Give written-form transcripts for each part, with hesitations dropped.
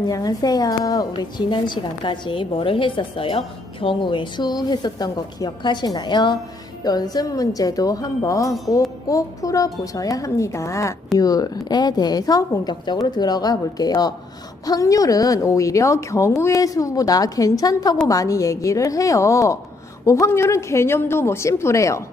안녕하세요. 우리 지난 시간까지 뭐를 했었어요? 경우의 수 했었던 거 기억하시나요? 연습 문제도 한번 꼭꼭 풀어보셔야 합니다. 확률에 대해서 본격적으로 들어가 볼게요. 확률은 오히려 경우의 수보다 괜찮다고 많이 얘기를 해요. 확률은 개념도 심플해요.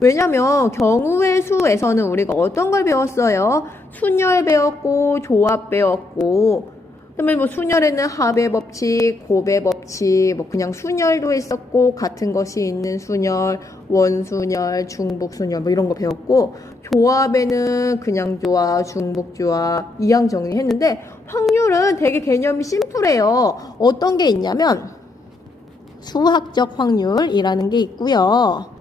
왜냐면 경우의 수에서는 우리가 어떤 걸 배웠어요? 순열 배웠고 조합 배웠고, 그다음에 순열에는 합의 법칙, 곱의 법칙, 그냥 순열도 있었고, 같은 것이 있는 순열, 원순열, 중복순열 이런 거 배웠고, 조합에는 그냥 조합, 중복 조합 이항 정리했는데, 확률은 되게 개념이 심플해요. 어떤 게 있냐면 수학적 확률이라는 게 있고요.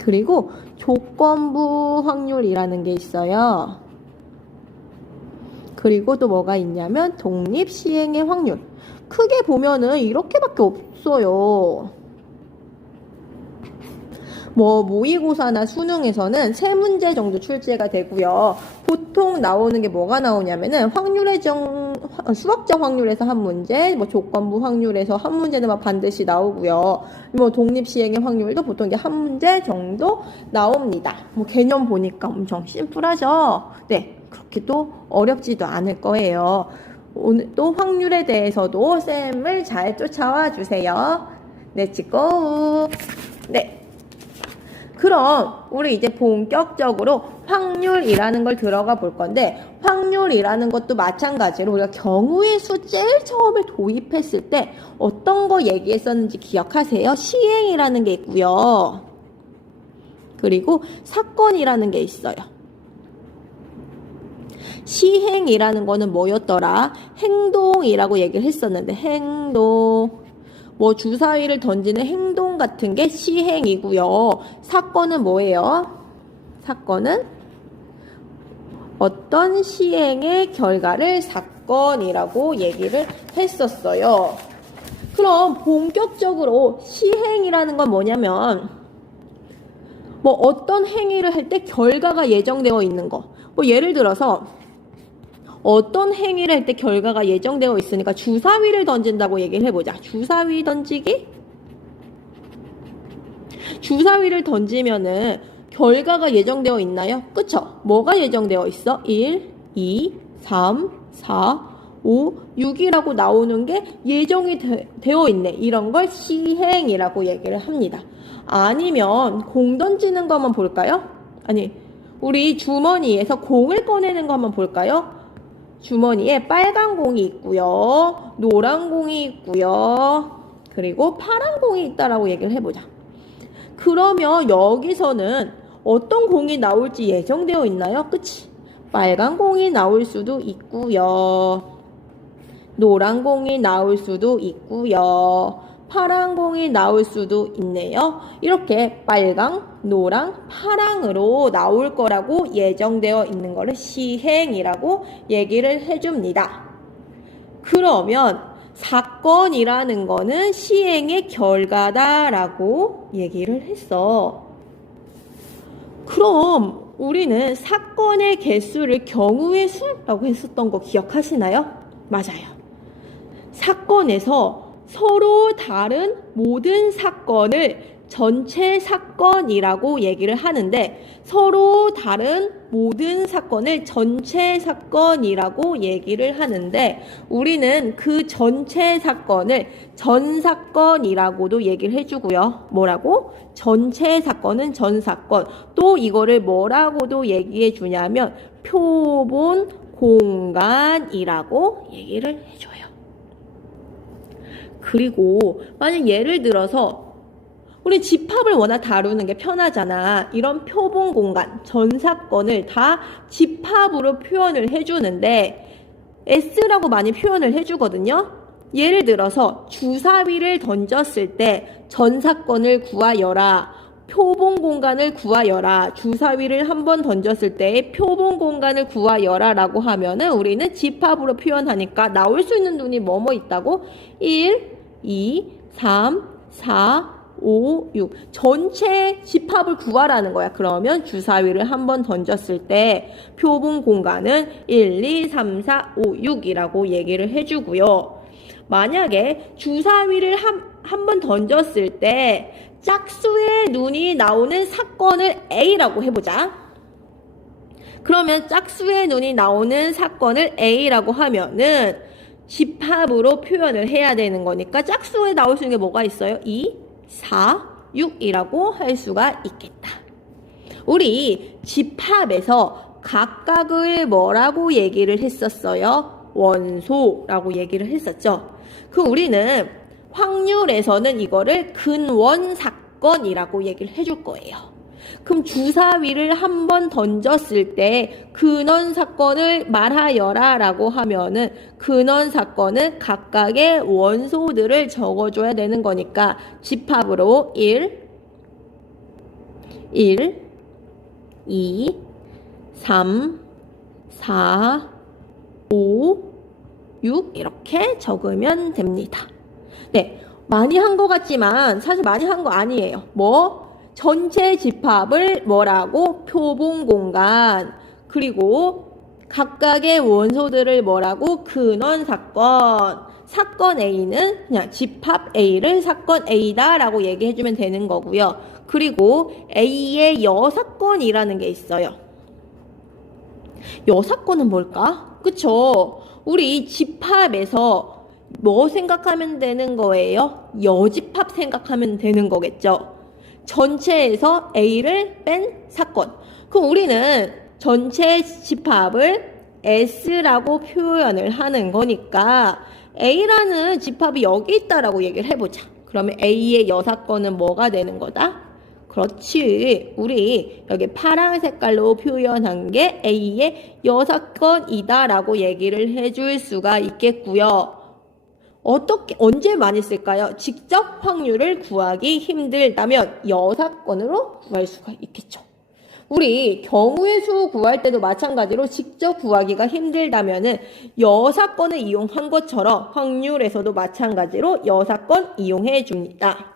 그리고 조건부 확률이라는 게 있어요. 그리고 또 뭐가 있냐면 독립시행의 확률. 크게 보면은 이렇게밖에 없어요. 모의고사나 수능에서는 3문제 정도 출제가 되고요. 보통 나오는 게 뭐가 나오냐면은 수학적 확률에서 한 문제, 조건부 확률에서 한 문제는 반드시 나오고요. 독립시행의 확률도 보통 이제 한 문제 정도 나옵니다. 개념 보니까 엄청 심플하죠? 네, 그렇게 또 어렵지도 않을 거예요. 오늘 또 확률에 대해서도 쌤을 잘 쫓아와 주세요. 렛츠고! 네. 그럼 우리 이제 본격적으로 확률이라는 걸 들어가 볼 건데, 확률이라는 것도 마찬가지로 우리가 경우의 수 제일 처음에 도입했을 때 어떤 거 얘기했었는지 기억하세요? 시행이라는 게 있고요. 그리고 사건이라는 게 있어요. 시행이라는 거는 뭐였더라? 행동이라고 얘기를 했었는데, 행동. 주사위를 던지는 행동 같은 게 시행이고요. 사건은 뭐예요? 사건은 어떤 시행의 결과를 사건이라고 얘기를 했었어요. 그럼 본격적으로 시행이라는 건 뭐냐면 어떤 행위를 할 때 결과가 예정되어 있는 거. 예를 들어서 어떤 행위를 할 때 결과가 예정되어 있으니까 주사위를 던진다고 얘기를 해보자. 주사위 던지기? 주사위를 던지면은 결과가 예정되어 있나요? 그쵸? 뭐가 예정되어 있어? 1, 2, 3, 4, 5, 6이라고 나오는 게 예정이 되어 있네. 이런 걸 시행이라고 얘기를 합니다. 아니면 공 던지는 거 한번 볼까요? 아니, 우리 주머니에서 공을 꺼내는 거 한번 볼까요? 주머니에 빨간 공이 있고요. 노란 공이 있고요. 그리고 파란 공이 있다라고 얘기를 해보자. 그러면 여기서는 어떤 공이 나올지 예정되어 있나요? 그치? 빨간 공이 나올 수도 있고요. 노란 공이 나올 수도 있고요. 파란 공이 나올 수도 있네요. 이렇게 빨강, 노랑, 파랑으로 나올 거라고 예정되어 있는 거를 시행이라고 얘기를 해줍니다. 그러면 사건이라는 거는 시행의 결과다라고 얘기를 했어. 그럼 우리는 사건의 개수를 경우의 수라고 했었던 거 기억하시나요? 맞아요. 사건에서 서로 다른 모든 사건을 전체 사건이라고 얘기를 하는데, 서로 다른 모든 사건을 전체 사건이라고 얘기를 하는데, 우리는 그 전체 사건을 전 사건이라고도 얘기를 해주고요. 뭐라고? 전체 사건은 전 사건. 또 이거를 뭐라고도 얘기해 주냐면 표본 공간이라고 얘기를 해줘요. 그리고 만약 예를 들어서 우리 집합을 워낙 다루는 게 편하잖아. 이런 표본 공간, 전 사건을 다 집합으로 표현을 해주는데 S라고 많이 표현을 해주거든요. 예를 들어서 주사위를 던졌을 때 전 사건을 구하여라. 표본 공간을 구하여라. 주사위를 한번 던졌을 때 표본 공간을 구하여라 라고 하면은 우리는 집합으로 표현하니까 나올 수 있는 눈이 뭐뭐 있다고? 1, 2, 3, 4, 5, 6. 전체 집합을 구하라는 거야. 그러면 주사위를 한 번 던졌을 때 표본 공간은 1, 2, 3, 4, 5, 6이라고 얘기를 해주고요. 만약에 주사위를 한 번 던졌을 때 짝수의 눈이 나오는 사건을 A라고 해보자. 그러면 짝수의 눈이 나오는 사건을 A라고 하면은 집합으로 표현을 해야 되는 거니까 짝수에 나올 수 있는 게 뭐가 있어요? 2, 4, 6이라고 할 수가 있겠다. 우리 집합에서 각각을 뭐라고 얘기를 했었어요? 원소라고 얘기를 했었죠. 우리는 확률에서는 이거를 근원 사건이라고 얘기를 해줄 거예요. 그럼 주사위를 한 번 던졌을 때 근원 사건을 말하여라 라고 하면은 근원 사건은 각각의 원소들을 적어줘야 되는 거니까 집합으로 1, 2, 3, 4, 5, 6 이렇게 적으면 됩니다. 네, 많이 한 것 같지만 사실 많이 한 거 아니에요. 전체 집합을 뭐라고? 표본 공간. 그리고 각각의 원소들을 뭐라고? 근원 사건. 사건 A는 그냥 집합 A를 사건 A다 라고 얘기해주면 되는 거고요. 그리고 A의 여사건이라는 게 있어요. 여사건은 뭘까? 그쵸? 우리 집합에서 뭐 생각하면 되는 거예요? 여집합 생각하면 되는 거겠죠? 전체에서 A를 뺀 사건. 그럼 우리는 전체 집합을 S라고 표현을 하는 거니까 A라는 집합이 여기 있다라고 얘기를 해보자. 그러면 A의 여사건은 뭐가 되는 거다? 그렇지. 우리 여기 파란 색깔로 표현한 게 A의 여사건이다 라고 얘기를 해줄 수가 있겠고요. 언제 많이 쓸까요? 직접 확률을 구하기 힘들다면 여사건으로 구할 수가 있겠죠. 우리 경우의 수 구할 때도 마찬가지로 직접 구하기가 힘들다면은 여사건을 이용한 것처럼 확률에서도 마찬가지로 여사건 이용해 줍니다.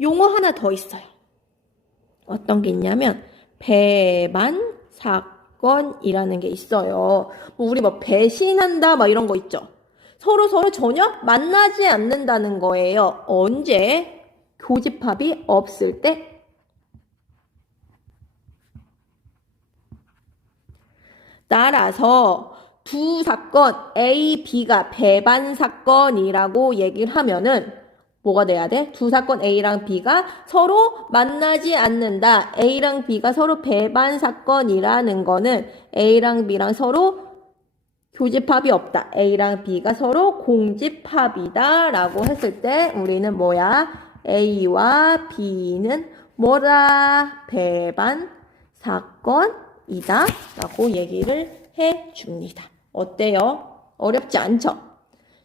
용어 하나 더 있어요. 어떤 게 있냐면 배반 사건이라는 게 있어요. 우리 배신한다 이런 거 있죠. 서로 전혀 만나지 않는다는 거예요. 언제? 교집합이 없을 때. 따라서 두 사건 A, B가 배반 사건이라고 얘기를 하면은 뭐가 돼야 돼? 두 사건 A랑 B가 서로 만나지 않는다. A랑 B가 서로 배반 사건이라는 거는 A랑 B랑 서로 교집합이 없다. A랑 B가 서로 공집합이다 라고 했을 때 우리는 뭐야? A와 B는 뭐다? 배반 사건이다 라고 얘기를 해줍니다. 어때요? 어렵지 않죠?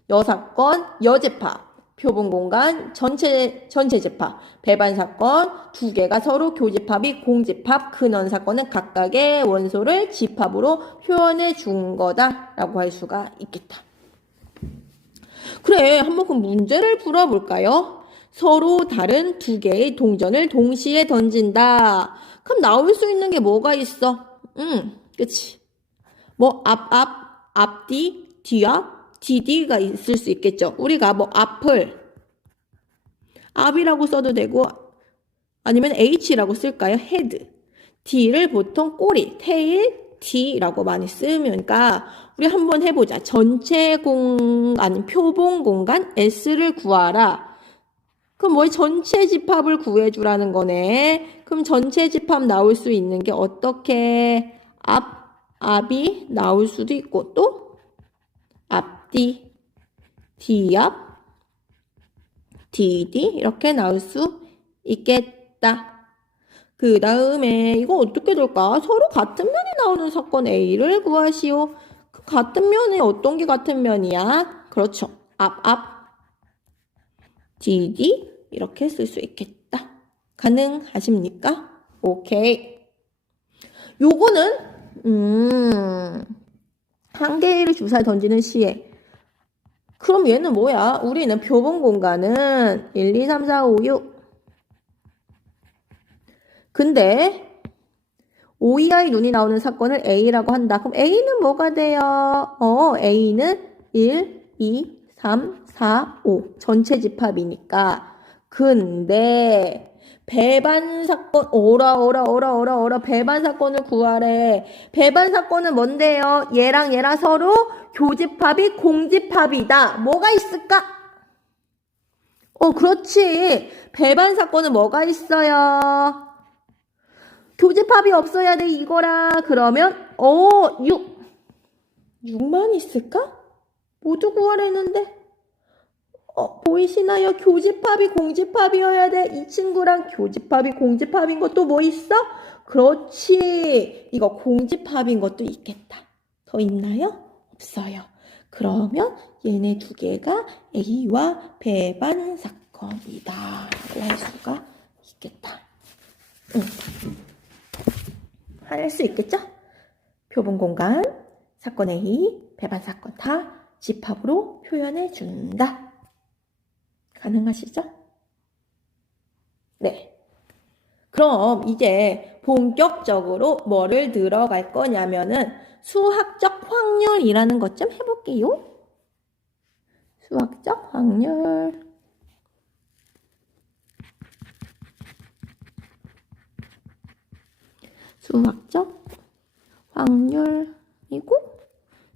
여사건, 여집합, 표본공간, 전체 집합, 배반사건 두 개가 서로 교집합이 공집합, 근원사건은 각각의 원소를 집합으로 표현해 준 거다라고 할 수가 있겠다. 그래, 한번 그 문제를 풀어볼까요? 서로 다른 두 개의 동전을 동시에 던진다. 그럼 나올 수 있는 게 뭐가 있어? 그치. 앞뒤, 뒤앞, DD가 있을 수 있겠죠. 우리가 앞을 앞이라고 써도 되고 아니면 H라고 쓸까요? 헤드. D를 보통 꼬리, 테일, D라고 많이 쓰니까 우리 한번 해보자. 전체 공간, 표본 공간 S를 구하라. 그럼 전체 집합을 구해주라는 거네. 그럼 전체 집합 나올 수 있는 게 어떻게? 앞이 나올 수도 있고 또 앞뒤, 뒤앞, DD 이렇게 나올 수 있겠다. 그 다음에 이거 어떻게 될까? 서로 같은 면이 나오는 사건 A를 구하시오. 그 같은 면이 어떤 게 같은 면이야? 그렇죠. 앞, DD 이렇게 쓸 수 있겠다. 가능하십니까? 오케이. 요거는 한 개의 주사를 던지는 시에. 그럼 얘는 뭐야? 우리는 표본 공간은 1, 2, 3, 4, 5, 6. 근데 OEI 눈이 나오는 사건을 A라고 한다. 그럼 A는 뭐가 돼요? A는 1, 2, 3, 4, 5 전체 집합이니까. 근데 배반 사건 오라 배반 사건을 구하래. 배반 사건은 뭔데요? 얘랑 얘랑 서로 교집합이 공집합이다. 뭐가 있을까? 그렇지. 배반 사건은 뭐가 있어요? 교집합이 없어야 돼, 이거라. 그러면 6만 있을까? 모두 구하라는데 보이시나요? 교집합이 공집합이어야 돼. 이 친구랑 교집합이 공집합인 것도 뭐 있어? 그렇지. 이거 공집합인 것도 있겠다. 더 있나요? 없어요. 그러면 얘네 두 개가 A와 배반 사건이다 라고 할 수가 있겠다. 할 수 있겠죠? 표본 공간, 사건 A, 배반 사건 다 집합으로 표현해 준다. 가능하시죠? 네. 그럼 이제 본격적으로 뭐를 들어갈 거냐면은 수학적 확률이라는 것 좀 해볼게요. 수학적 확률. 수학적 확률이고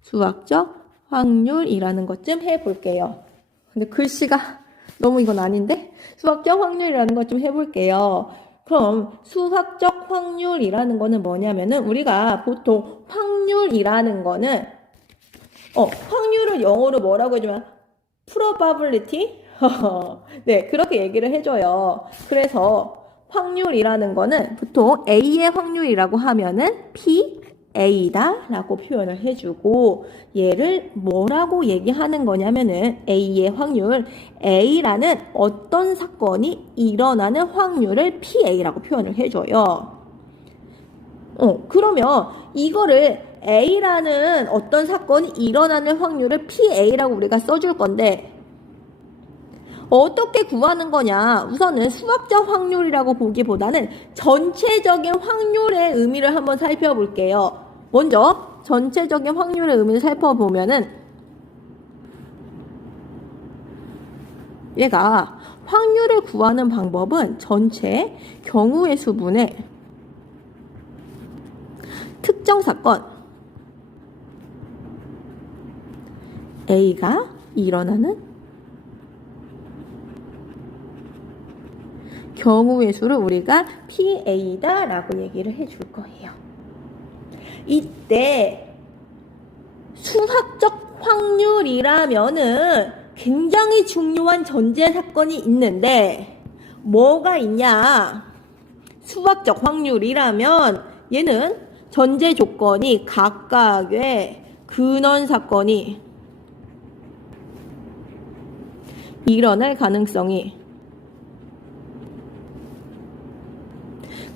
수학적 확률이라는 것 좀 해볼게요. 근데 글씨가 너무 이건 아닌데? 수학적 확률이라는 것 좀 해볼게요. 그럼 수학적 확률이라는 거는 뭐냐면은 우리가 보통 확률이라는 거는 확률을 영어로 뭐라고 해주면 probability? 네, 그렇게 얘기를 해줘요. 그래서 확률이라는 거는 보통 A의 확률이라고 하면은 PA다 라고 표현을 해주고 얘를 뭐라고 얘기하는 거냐면은 A의 확률, A라는 어떤 사건이 일어나는 확률을 PA라고 표현을 해줘요. 그러면 이거를 A라는 어떤 사건이 일어나는 확률을 PA라고 우리가 써줄 건데 어떻게 구하는 거냐? 우선은 수학적 확률이라고 보기보다는 전체적인 확률의 의미를 한번 살펴볼게요. 먼저 전체적인 확률의 의미를 살펴보면은 얘가 확률을 구하는 방법은 전체 경우의 수분의 특정 사건 A가 일어나는 경우의 수를 우리가 PA다 라고 얘기를 해줄 거예요. 이때 수학적 확률이라면은 굉장히 중요한 전제 사건이 있는데 뭐가 있냐? 수학적 확률이라면 얘는 전제 조건이 각각의 근원 사건이 일어날 가능성이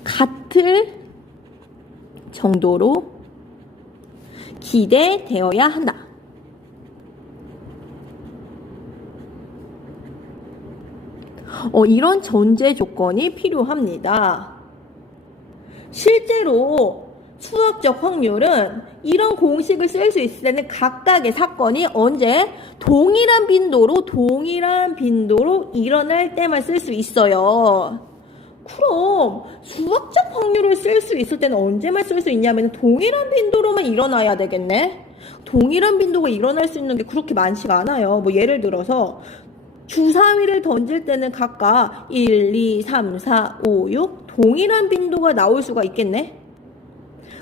같을 정도로 기대되어야 한다. 이런 전제 조건이 필요합니다. 실제로 수학적 확률은 이런 공식을 쓸 수 있을 때는 각각의 사건이 언제 동일한 빈도로 일어날 때만 쓸 수 있어요. 그럼 수학적 확률을 쓸 수 있을 때는 언제만 쓸 수 있냐면 동일한 빈도로만 일어나야 되겠네. 동일한 빈도가 일어날 수 있는 게 그렇게 많지가 않아요. 뭐 예를 들어서 주사위를 던질 때는 각각 1, 2, 3, 4, 5, 6 동일한 빈도가 나올 수가 있겠네.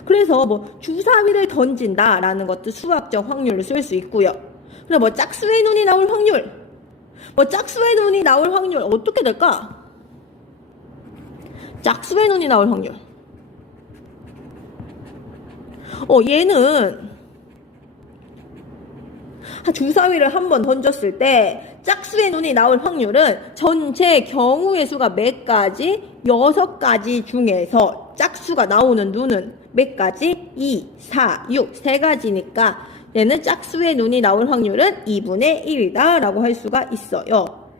그래서 뭐 주사위를 던진다라는 것도 수학적 확률을 쓸 수 있고요. 그럼 뭐 짝수의 눈이 나올 확률, 짝수의 눈이 나올 확률 어떻게 될까? 짝수의 눈이 나올 확률. 얘는 주사위를 한번 던졌을 때 짝수의 눈이 나올 확률은 전체 경우의 수가 몇 가지? 6가지 중에서 짝수가 나오는 눈은 몇 가지? 2, 4, 6, 3가지니까 얘는 짝수의 눈이 나올 확률은 2분의 1이다 라고 할 수가 있어요.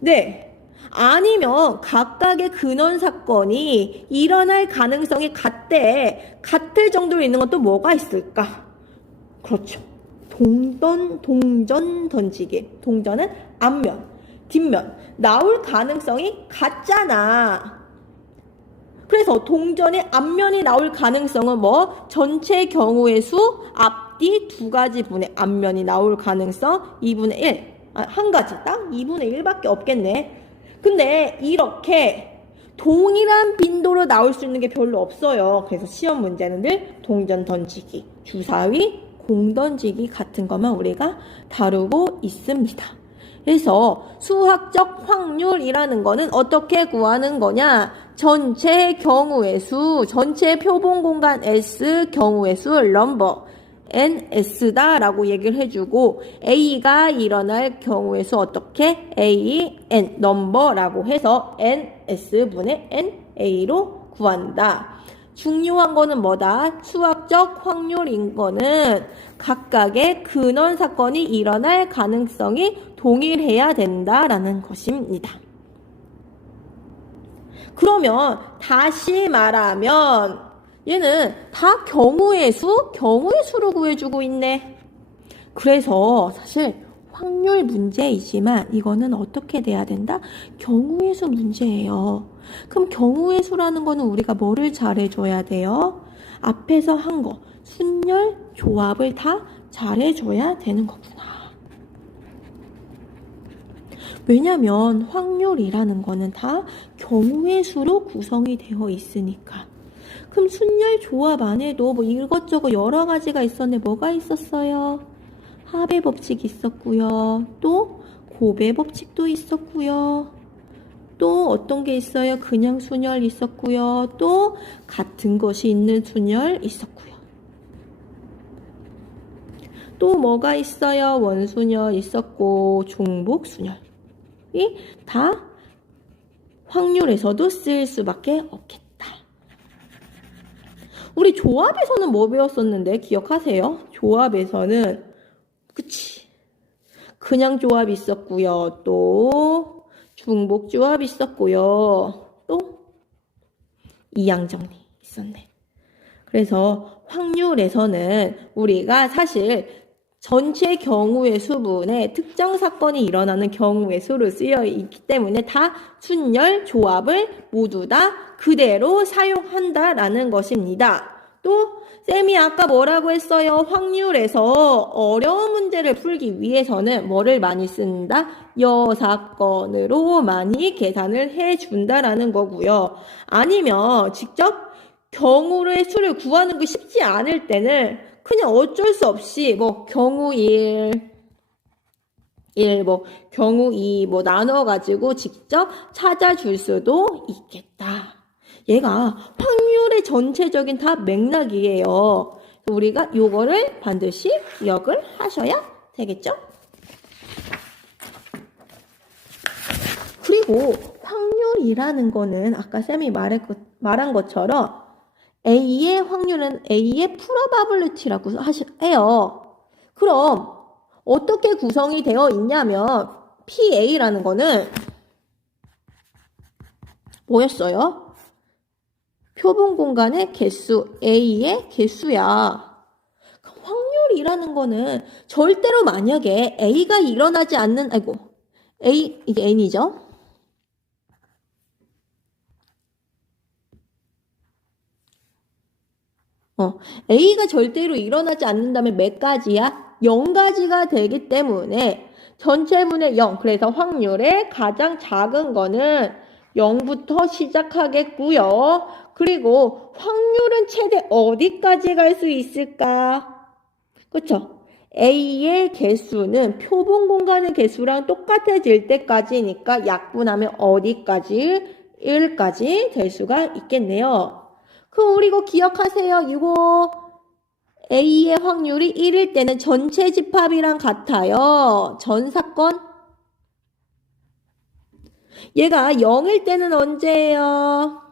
네. 아니면 각각의 근원 사건이 일어날 가능성이 같을 정도로 있는 것도 뭐가 있을까? 그렇죠. 동전 던지기. 동전은 앞면, 뒷면. 나올 가능성이 같잖아. 그래서 동전의 앞면이 나올 가능성은 뭐? 전체 경우의 수, 앞뒤 두 가지 분의 앞면이 나올 가능성 2분의 1. 한 가지. 딱 2분의 1밖에 없겠네. 근데 이렇게 동일한 빈도로 나올 수 있는 게 별로 없어요. 그래서 시험 문제는 늘 동전 던지기, 주사위, 공 던지기 같은 것만 우리가 다루고 있습니다. 그래서 수학적 확률이라는 거는 어떻게 구하는 거냐? 전체 경우의 수, 전체 표본 공간 S 경우의 수, 넘버 NS다 라고 얘기를 해주고 A가 일어날 경우의 수 어떻게? A, N, 넘버라고 해서 NS분의 NA로 구한다. 중요한 거는 뭐다? 수학적 확률인 거는 각각의 근원 사건이 일어날 가능성이 동일해야 된다라는 것입니다. 그러면 다시 말하면 얘는 다 경우의 수로 구해주고 있네. 그래서 사실 확률 문제이지만 이거는 어떻게 돼야 된다? 경우의 수 문제예요. 그럼 경우의 수라는 거는 우리가 뭐를 잘해줘야 돼요? 앞에서 한 거, 순열, 조합을 다 잘해줘야 되는 거구나. 왜냐면 확률이라는 거는 다 경우의 수로 구성이 되어 있으니까. 그럼 순열 조합 안에도 뭐 이것저것 여러 가지가 있었는데 뭐가 있었어요? 합의 법칙이 있었고요. 또 곱의 법칙도 있었고요. 또 어떤 게 있어요? 그냥 순열 있었고요. 또 같은 것이 있는 순열 있었고요. 또 뭐가 있어요? 원순열 있었고 중복 순열이 다 확률에서도 쓸 수밖에 없겠다. 우리 조합에서는 뭐 배웠었는데 기억하세요? 조합에서는 그치 그냥 조합 있었고요. 또 중복 조합 있었고요. 또 이항정리 있었네. 그래서 확률에서는 우리가 사실 전체 경우의 수분에 특정 사건이 일어나는 경우의 수로 쓰여 있기 때문에 다 순열 조합을 모두 다 그대로 사용한다라는 것입니다. 또 쌤이 아까 뭐라고 했어요? 확률에서 어려운 문제를 풀기 위해서는 뭐를 많이 쓴다? 여사건으로 많이 계산을 해준다라는 거고요. 아니면 직접 경우의 수를 구하는 게 쉽지 않을 때는 그냥 어쩔 수 없이 뭐 경우 1, 뭐 경우 2 뭐 나눠가지고 직접 찾아줄 수도 있겠다. 얘가 확률의 전체적인 다 맥락이에요. 우리가 요거를 반드시 기억을 하셔야 되겠죠? 그리고 확률이라는 거는 아까 쌤이 말한 것처럼 A의 확률은 A의 프로바빌리티라고 해요. 그럼 어떻게 구성이 되어 있냐면 PA라는 거는 뭐였어요? 표본 공간의 개수, A의 개수야. 확률이라는 거는 절대로 만약에 A가 일어나지 않는, A, 이게 N이죠? A가 절대로 일어나지 않는다면 몇 가지야? 0가지가 되기 때문에 전체분의 0, 그래서 확률의 가장 작은 거는 0부터 시작하겠고요. 그리고 확률은 최대 어디까지 갈 수 있을까? 그쵸? A의 개수는 표본 공간의 개수랑 똑같아질 때까지니까 약분하면 어디까지? 1까지 될 수가 있겠네요. 그럼 우리 이거 기억하세요. 이거 A의 확률이 1일 때는 전체 집합이랑 같아요. 전 사건. 얘가 0일 때는 언제예요?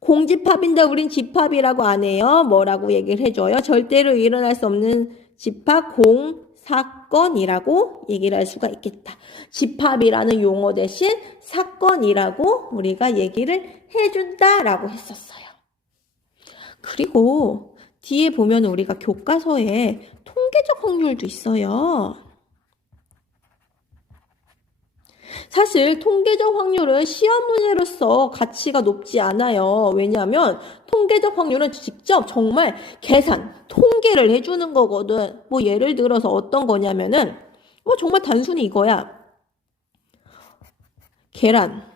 공집합인데 우린 집합이라고 안 해요. 뭐라고 얘기를 해줘요? 절대로 일어날 수 없는 집합 사건이라고 얘기를 할 수가 있겠다. 집합이라는 용어 대신 사건이라고 우리가 얘기를 해준다라고 했었어요. 그리고 뒤에 보면 우리가 교과서에 통계적 확률도 있어요. 사실 통계적 확률은 시험 문제로서 가치가 높지 않아요. 왜냐하면 통계적 확률은 직접 정말 계산, 통계를 해주는 거거든. 뭐 예를 들어서 어떤 거냐면은 뭐 정말 단순히 이거야. 계란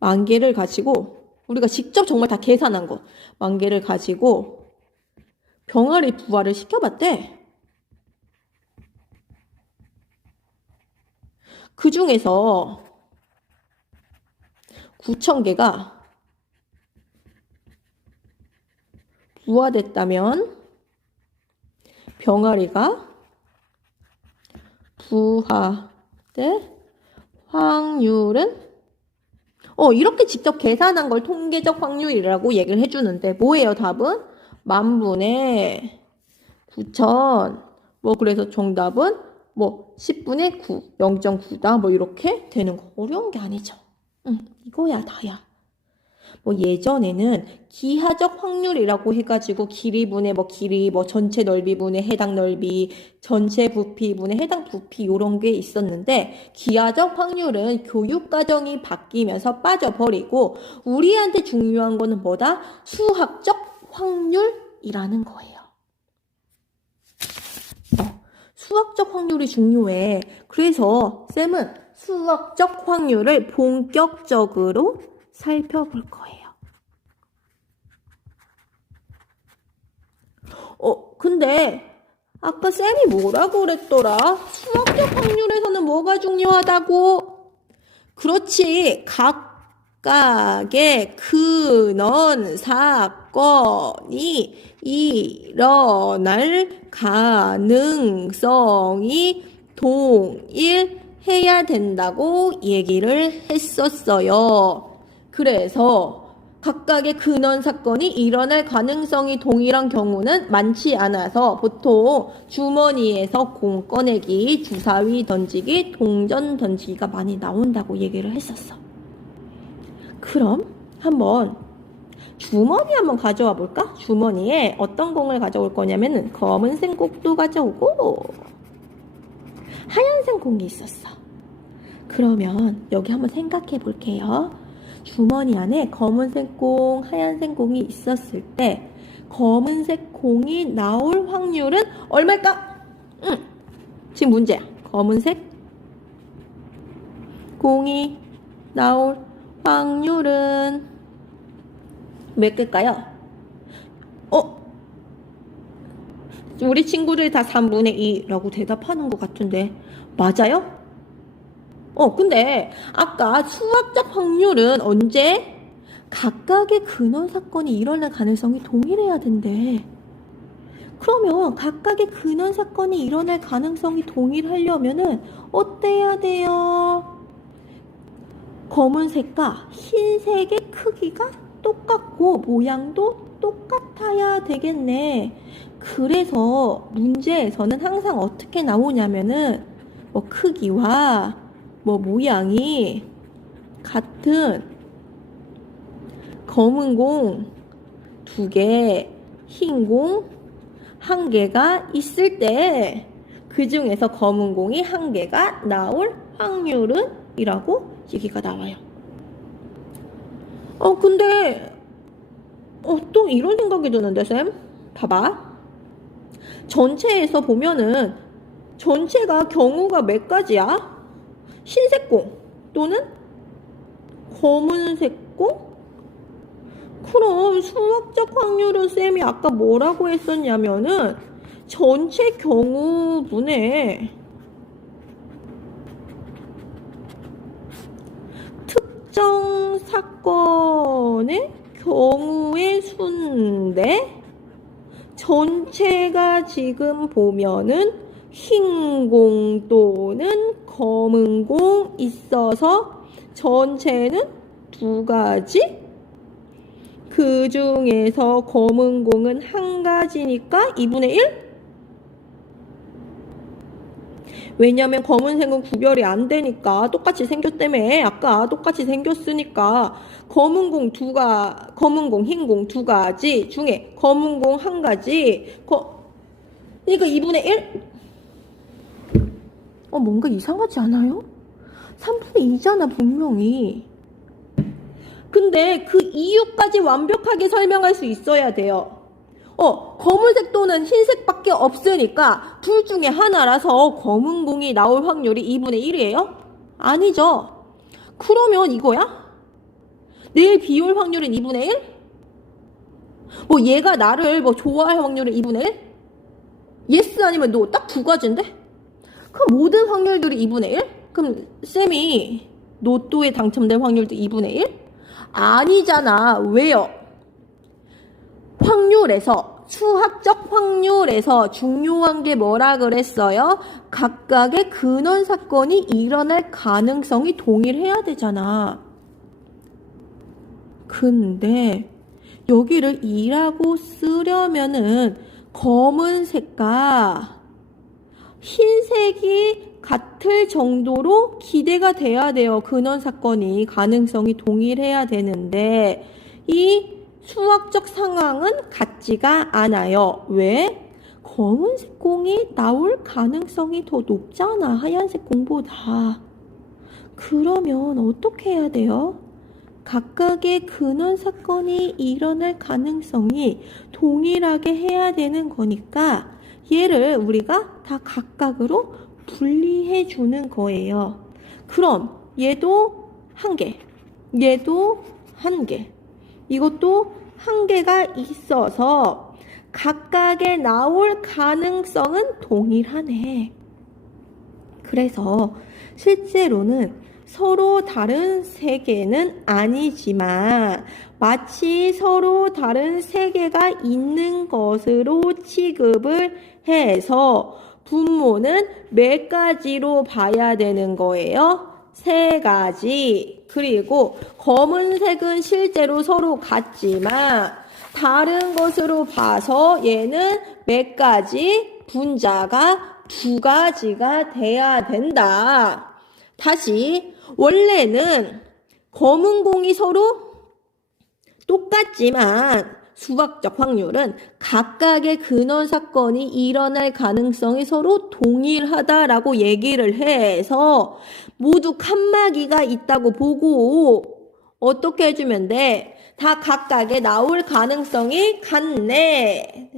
10,000개를 가지고 우리가 직접 정말 다 계산한 거 10,000개를 가지고 병아리 부화를 시켜봤대. 그 중에서 9,000개가 부화됐다면 병아리가 부화될 확률은 이렇게 직접 계산한 걸 통계적 확률이라고 얘기를 해주는데 뭐예요 답은? 10,000분의 9,000 그래서 정답은 10분의 9, 0.9다 이렇게 되는 거. 어려운 게 아니죠. 이거야 다야. 예전에는 기하적 확률이라고 해가지고 길이분의 길이, 전체 넓이분의 해당 넓이, 전체 부피분의 해당 부피 이런 게 있었는데 기하적 확률은 교육과정이 바뀌면서 빠져버리고 우리한테 중요한 거는 뭐다? 수학적 확률이라는 거예요. 수학적 확률이 중요해. 그래서 쌤은 수학적 확률을 본격적으로 살펴볼 거예요. 근데 아까 쌤이 뭐라고 그랬더라? 수학적 확률에서는 뭐가 중요하다고? 그렇지. 각각의 근원 사건이 일어날 가능성이 동일해야 된다고 얘기를 했었어요. 그래서 각각의 근원 사건이 일어날 가능성이 동일한 경우는 많지 않아서 보통 주머니에서 공 꺼내기, 주사위 던지기, 동전 던지기가 많이 나온다고 얘기를 했었어. 그럼 한번 주머니 한번 가져와 볼까? 주머니에 어떤 공을 가져올 거냐면은 검은색 공도 가져오고 하얀색 공이 있었어. 그러면 여기 한번 생각해 볼게요. 주머니 안에 검은색 공, 하얀색 공이 있었을 때 검은색 공이 나올 확률은 얼마일까? 지금 문제야. 검은색 공이 나올 확률은 몇 개일까요? 우리 친구들 다 3분의 2라고 대답하는 것 같은데 맞아요? 근데 아까 수학적 확률은 언제? 각각의 근원 사건이 일어날 가능성이 동일해야 된대. 그러면 각각의 근원 사건이 일어날 가능성이 동일하려면은 어때야 돼요? 검은색과 흰색의 크기가 똑같고 모양도 똑같아야 되겠네. 그래서 문제에서는 항상 어떻게 나오냐면은 크기와 모양이 같은 검은 공 2개, 흰 공 1개가 있을 때 그 중에서 검은 공이 1개가 나올 확률은? 이라고 얘기가 나와요. 근데 또 이런 생각이 드는데 쌤? 봐봐. 전체에서 보면은 전체가 경우가 몇 가지야? 흰색 공 또는 검은색 공? 그럼 수학적 확률은 쌤이 아까 뭐라고 했었냐면은 전체 경우분의 특정 사건의 경우의 수인데 전체가 지금 보면은 흰 공 또는 검은 공 있어서 전체는 2가지? 그 중에서 검은 공은 1가지니까 2분의 1? 왜냐면 검은색은 구별이 안 되니까 똑같이 생겼다며. 아까 똑같이 생겼으니까 검은 공, 흰 공 두 가지 중에 검은 공 한 가지. 그러니까 2분의 1? 뭔가 이상하지 않아요? 3분의 2잖아, 분명히. 근데 그 이유까지 완벽하게 설명할 수 있어야 돼요. 검은색 또는 흰색밖에 없으니까 둘 중에 하나라서 검은 공이 나올 확률이 2분의 1이에요? 아니죠. 그러면 이거야? 내일 비 올 확률은 2분의 1? 얘가 나를 좋아할 확률은 2분의 1? 예스 아니면 노? 딱 두 가지인데? 그럼 모든 확률들이 2분의 1? 그럼 쌤이 로또에 당첨될 확률도 2분의 1? 아니잖아. 왜요? 수학적 확률에서 중요한 게 뭐라 그랬어요? 각각의 근원 사건이 일어날 가능성이 동일해야 되잖아. 근데 여기를 2라고 쓰려면은 검은색과 흰색이 같을 정도로 기대가 돼야 돼요. 근원 사건이 가능성이 동일해야 되는데 이 수학적 상황은 같지가 않아요. 왜? 검은색 공이 나올 가능성이 더 높잖아. 하얀색 공보다. 그러면 어떻게 해야 돼요? 각각의 근원 사건이 일어날 가능성이 동일하게 해야 되는 거니까 얘를 우리가 다 각각으로 분리해 주는 거예요. 그럼 얘도 한 개, 얘도 한 개, 이것도 한 개가 있어서 각각의 나올 가능성은 동일하네. 그래서 실제로는 서로 다른 세 개는 아니지만 마치 서로 다른 세 개가 있는 것으로 취급을 해서 분모는 몇 가지로 봐야 되는 거예요? 세 가지. 그리고 검은색은 실제로 서로 같지만 다른 것으로 봐서 얘는 몇 가지? 분자가 두 가지가 돼야 된다. 다시 원래는 검은 공이 서로 똑같지만 수학적 확률은 각각의 근원 사건이 일어날 가능성이 서로 동일하다라고 얘기를 해서 모두 칸막이가 있다고 보고 어떻게 해주면 돼? 다 각각의 나올 가능성이 같네.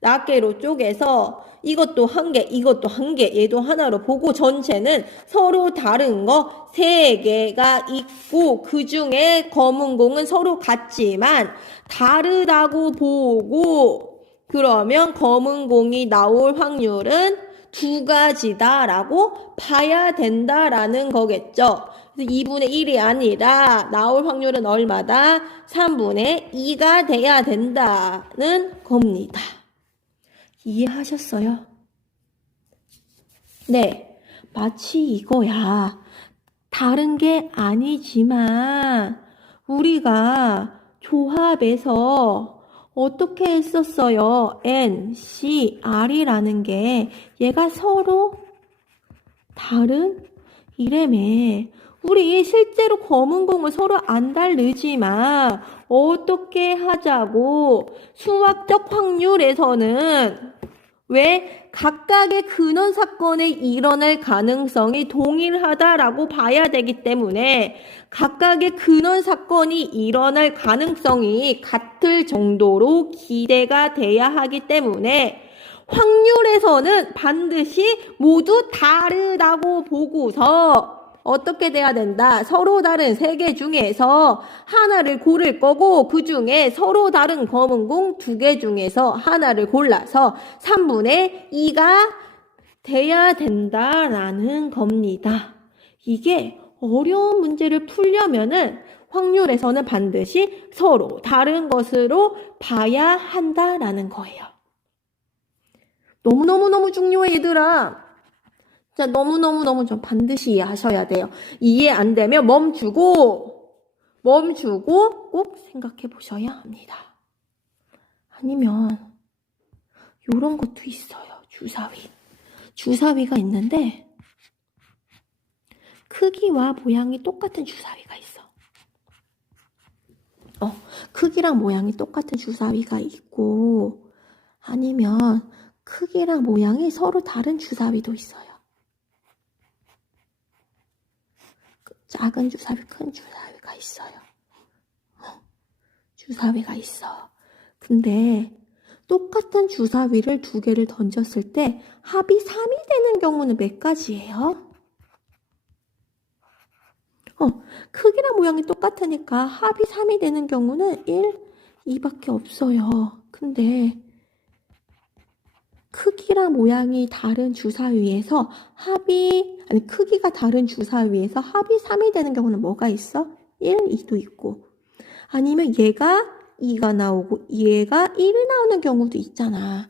낱개로 쪼개서 이것도 한 개, 이것도 한 개, 얘도 하나로 보고 전체는 서로 다른 거 세 개가 있고 그 중에 검은 공은 서로 같지만 다르다고 보고 그러면 검은 공이 나올 확률은 두 가지다라고 봐야 된다라는 거겠죠. 그래서 2분의 1이 아니라 나올 확률은 얼마다? 3분의 2가 돼야 된다는 겁니다. 이해하셨어요? 네, 마치 이거야. 다른 게 아니지만 우리가 조합에서 어떻게 했었어요? N, C, R이라는 게 얘가 서로 다른 이래매. 우리 실제로 검은 공을 서로 안 다르지만 어떻게 하자고? 수학적 확률에서는 왜 각각의 근원 사건에 일어날 가능성이 동일하다라고 봐야 되기 때문에 각각의 근원 사건이 일어날 가능성이 같을 정도로 기대가 돼야 하기 때문에 확률에서는 반드시 모두 다르다고 보고서 어떻게 돼야 된다? 서로 다른 세 개 중에서 하나를 고를 거고 그 중에 서로 다른 검은 공 두 개 중에서 하나를 골라서 3분의 2가 돼야 된다라는 겁니다. 이게 어려운 문제를 풀려면은 확률에서는 반드시 서로 다른 것으로 봐야 한다라는 거예요. 너무너무 중요해 얘들아. 자, 너무너무 좀 반드시 이해하셔야 돼요. 이해 안 되면 멈추고 꼭 생각해 보셔야 합니다. 아니면 요런 것도 있어요. 주사위. 주사위가 있는데 크기와 모양이 똑같은 주사위가 있어. 크기랑 모양이 똑같은 주사위가 있고, 아니면 크기랑 모양이 서로 다른 주사위도 있어요. 작은 주사위, 큰 주사위가 있어요. 주사위가 있어. 근데 똑같은 주사위를 두 개를 던졌을 때 합이 3이 되는 경우는 몇 가지예요? 크기랑 모양이 똑같으니까 합이 3이 되는 경우는 1, 2밖에 없어요. 근데 크기랑 모양이 다른 주사위에서 크기가 다른 주사위에서 합이 3이 되는 경우는 뭐가 있어? 1, 2도 있고. 아니면 얘가 2가 나오고 얘가 1이 나오는 경우도 있잖아.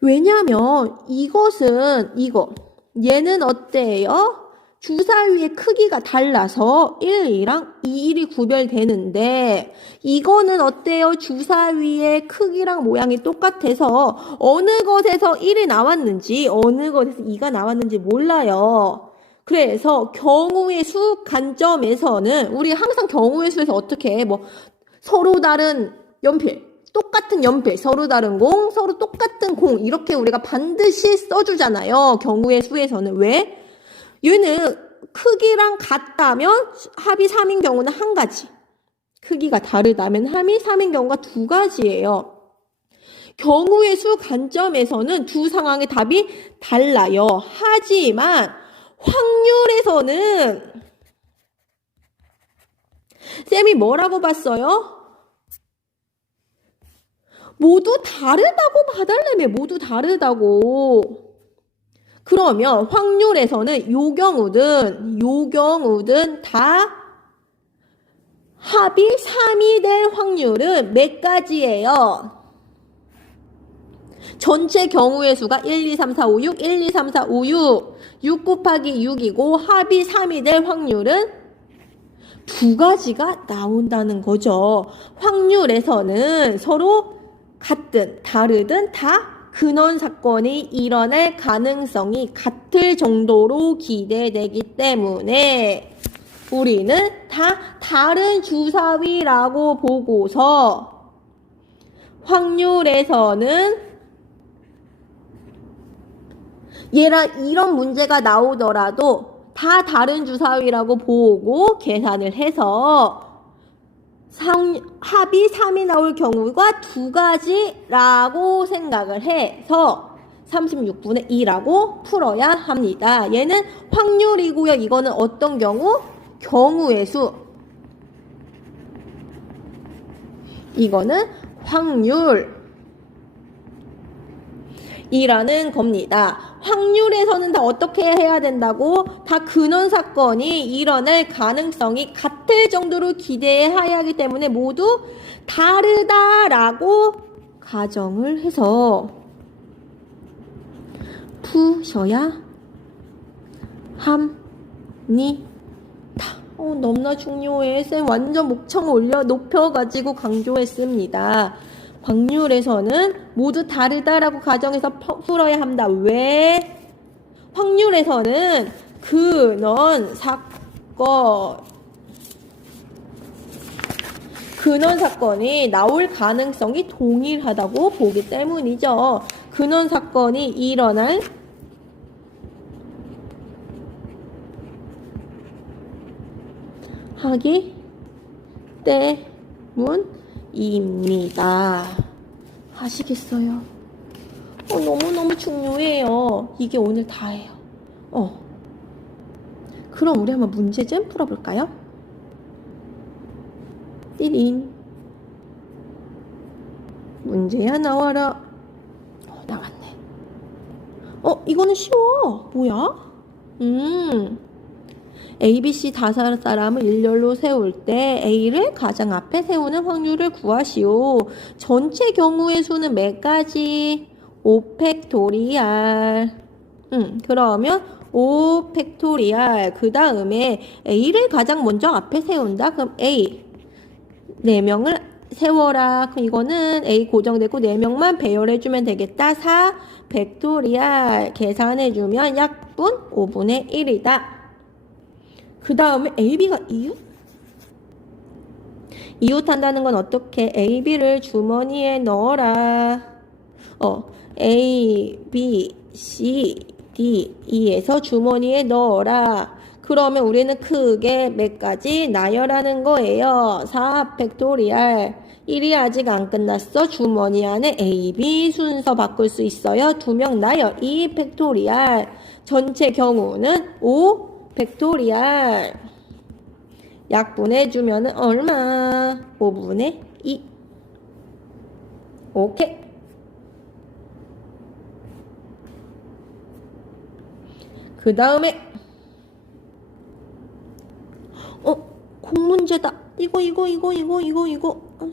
왜냐면 얘는 어때요? 주사위의 크기가 달라서 1, 2랑 2, 1이 구별되는데 이거는 어때요? 주사위의 크기랑 모양이 똑같아서 어느 것에서 1이 나왔는지 어느 것에서 2가 나왔는지 몰라요. 그래서 경우의 수 관점에서는 우리 항상 경우의 수에서 어떻게 해? 서로 다른 연필, 똑같은 연필, 서로 다른 공, 서로 똑같은 공 이렇게 우리가 반드시 써주잖아요. 경우의 수에서는. 왜? 얘는 크기랑 같다면 합이 3인 경우는 한 가지. 크기가 다르다면 합이 3인 경우가 두 가지예요. 경우의 수 관점에서는 두 상황의 답이 달라요. 하지만 확률에서는 쌤이 뭐라고 봤어요? 모두 다르다고 봐달라며. 모두 다르다고. 그러면 확률에서는 요 경우든 다 합이 3이 될 확률은 몇 가지예요? 전체 경우의 수가 1, 2, 3, 4, 5, 6, 1, 2, 3, 4, 5, 6. 6 곱하기 6이고 합이 3이 될 확률은 두 가지가 나온다는 거죠. 확률에서는 서로 같든 다르든 다 근원 사건이 일어날 가능성이 같을 정도로 기대되기 때문에 우리는 다 다른 주사위라고 보고서 확률에서는 이런 문제가 나오더라도 다 다른 주사위라고 보고 계산을 해서 합이 3이 나올 경우가 두 가지라고 생각을 해서 36분의 2라고 풀어야 합니다. 얘는 확률이고요. 이거는 어떤 경우? 경우의 수. 이거는 확률이라는 겁니다. 확률에서는 다 어떻게 해야 된다고? 다 근원 사건이 일어날 가능성이 같을 정도로 기대해야 하기 때문에 모두 다르다라고 가정을 해서 푸셔야 합니다. 너무나 중요해. 쌤 완전 목청 높여가지고 강조했습니다. 확률에서는 모두 다르다라고 가정해서 풀어야 합니다. 왜? 확률에서는 근원 사건이 나올 가능성이 동일하다고 보기 때문이죠. 근원 사건이 일어날 하기 때문입니다. 아시겠어요? 너무너무 중요해요. 이게 오늘 다예요. 그럼 우리 한번 문제 좀 풀어볼까요? 띠린 문제야 나와라. 나왔네. 이거는 쉬워. 뭐야? A, B, C 다섯 사람을 일렬로 세울 때 A를 가장 앞에 세우는 확률을 구하시오. 전체 경우의 수는 몇 가지? 5팩토리알. 그러면 5팩토리알. 그 다음에 A를 가장 먼저 앞에 세운다. 그럼 A 4명을 세워라. 그럼 이거는 A 고정되고 4명만 배열해주면 되겠다. 4 팩토리알 계산해주면 약분 5분의 1이다. 그 다음에 AB가 이웃? 이웃한다는 건 어떻게? AB를 주머니에 넣어라. A, B, C, D, E에서 주머니에 넣어라. 그러면 우리는 크게 몇 가지 나열하는 거예요. 4 팩토리얼. 1이 아직 안 끝났어. 주머니 안에 A, B 순서 바꿀 수 있어요. 2명 나열. 2 팩토리얼. 전체 경우는 5 팩토리얼. 약분해주면 얼마? 5분의 2. 오케이. 그 다음에 공문제다. 이거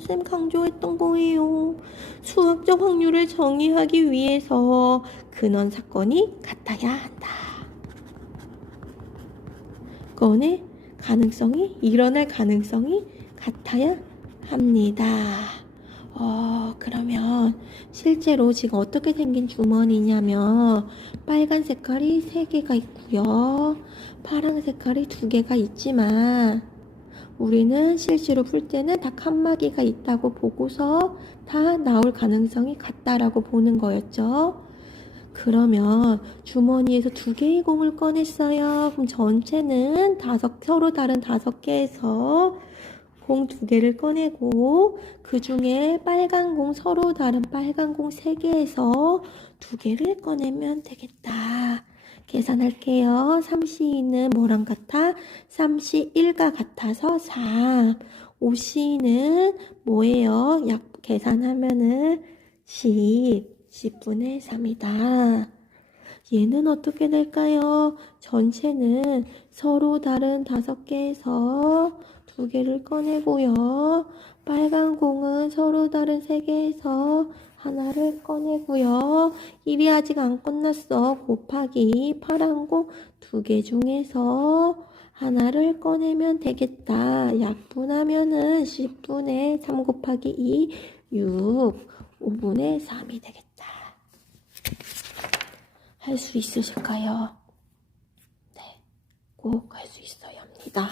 쌤 강조했던 거예요. 수학적 확률을 정의하기 위해서 근원 사건이 같아야 한다. 건의 가능성이 일어날 가능성이 같아야 합니다. 그러면 실제로 지금 어떻게 생긴 주머니냐면 빨간 색깔이 3개가 있고요. 파란 색깔이 2개가 있지만 우리는 실제로 풀 때는 다 칸막이가 있다고 보고서 다 나올 가능성이 같다라고 보는 거였죠. 그러면 주머니에서 2개의 공을 꺼냈어요. 그럼 전체는 서로 다른 5개에서 공 2개를 꺼내고 그 중에 빨간 공 서로 다른 빨간 공 3개에서 2개를 꺼내면 되겠다. 계산할게요. 3C는 뭐랑 같아? 3C 1과 같아서 3. 5C는 뭐예요? 계산하면은 10분의 3이다. 얘는 어떻게 될까요? 전체는 서로 다른 5개에서 2개를 꺼내고요. 빨간 공은 서로 다른 3개에서 하나를 꺼내고요. 1이 아직 안 끝났어. 곱하기 파란 공 2개 중에서 하나를 꺼내면 되겠다. 약분하면은 10분의 3 곱하기 2, 6, 5분의 3이 되겠다. 할 수 있으실까요? 네, 꼭 할 수 있어야 합니다.